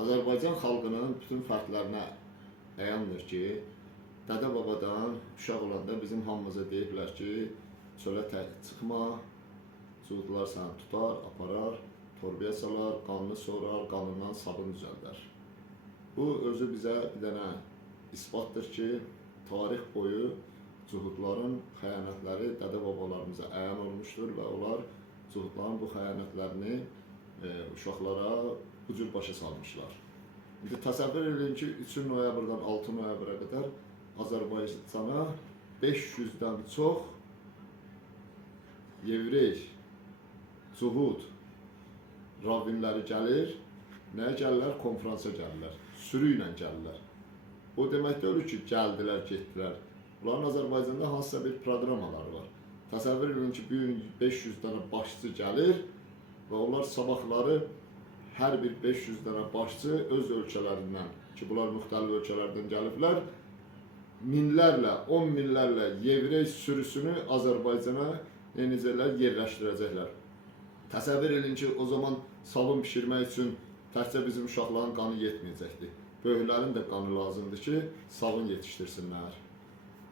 Azərbaycan xalqının bütün fərdlərinə əyandır ki, dədə-babadan uşaq olanda bizim hamımıza deyiblər ki, çölə tək çıxma, cuhudlar səni tutar, aparar, torbaya salar, qanını sorar, qanından sabun düzəldər. Bu özü bizə bir dənə isbatdır ki, tarix boyu cuhudların xəyanətləri dədə-babalarımıza əyan olmuşdur və onlar cuhudların bu xəyanətlərini uşaqlara bu cür başa salmışlar. İndi təsəvvür edin ki, 3 noyabrdan 6 noyabra qədər Azərbaycana 500-dən çox Yevrey, Cuhud rabinləri gəlir. Nəyə gəlirlər? Konferansa gəlirlər. Sürü ilə gəlirlər. O demək deyil ki, gəldilər, getdilər. Bunların Azərbaycanda hansısa bir proqramaları var. Təsəvvür edin ki, bir gün 500 dənə başçı gəlir və onlar sabahları hər bir 500 dənə başçı öz ölkələrindən, ki bunlar müxtəlif ölkələrdən gəliblər, minlərlə, 10 minlərlə Yevrey sürüsünü Azərbaycana yerləşdirəcəklər. Təsəvvür edin ki, o zaman sabun pişirmək üçün təkcə bizim uşaqların qanı yetməyəcəkdir. Böyüklərin də qanı lazımdır ki, sabun yetişdirsinlər.